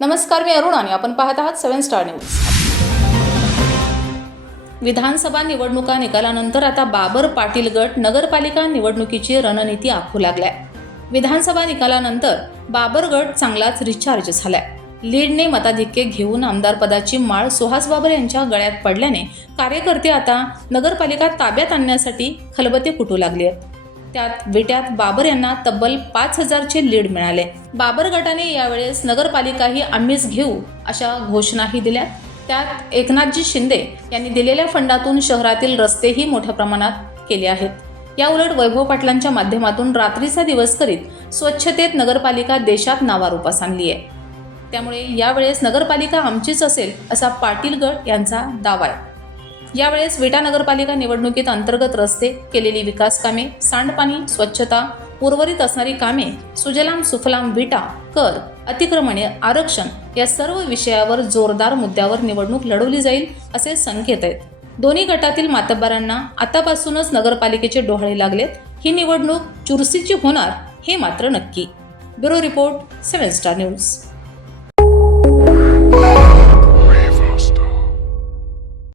नमस्कार मी अरुण आणि आपण पाहत आहात सेव्हन स्टार न्यूज. विधानसभा निवडणुका निकालानंतर आता बाबर पाटील गट नगरपालिका निवडणुकीची रणनीती आखू लागलाय. विधानसभा निकालानंतर बाबर गट चांगलाच रिचार्ज झालाय. लीडने मताधिक्य घेऊन आमदारपदाची माळ सुहास बाबर यांच्या गळ्यात पडल्याने कार्यकर्ते आता नगरपालिका ताब्यात आणण्यासाठी खलबते कुटू लागले आहेत. त्यात विट्यात बाबर यांना तब्बल पाच हजारचे लीड मिळाले. बाबर गटाने यावेळेस नगरपालिकाही आम्हीच घेऊ अशा घोषणाही दिल्या. त्यात एकनाथजी शिंदे यांनी दिलेल्या फंडातून शहरातील रस्तेही मोठ्या प्रमाणात केले आहेत. या उलट वैभव पाटलांच्या माध्यमातून रात्रीचा दिवस करीत स्वच्छतेत नगरपालिका देशात नावारूपास आणली आहे त्यामुळे यावेळेस नगरपालिका आमचीच असेल असा पाटील गट यांचा दावा आहे. यावेळेस विटा नगरपालिका निवडणुकीत अंतर्गत रस्ते केलेली विकास कामे सांडपाणी स्वच्छता उर्वरित असणारी कामे सुजलाम सुफलाम विटा कर अतिक्रमणे आरक्षण या सर्व विषयावर जोरदार मुद्द्यावर निवडणूक लढवली जाईल असे संकेत आहेत. दोन्ही गटातील मातब्बरांना आतापासूनच नगरपालिकेचे डोहाळे लागलेत. ही निवडणूक चुरसीची होणार हे मात्र नक्की. Bureau report seven star news.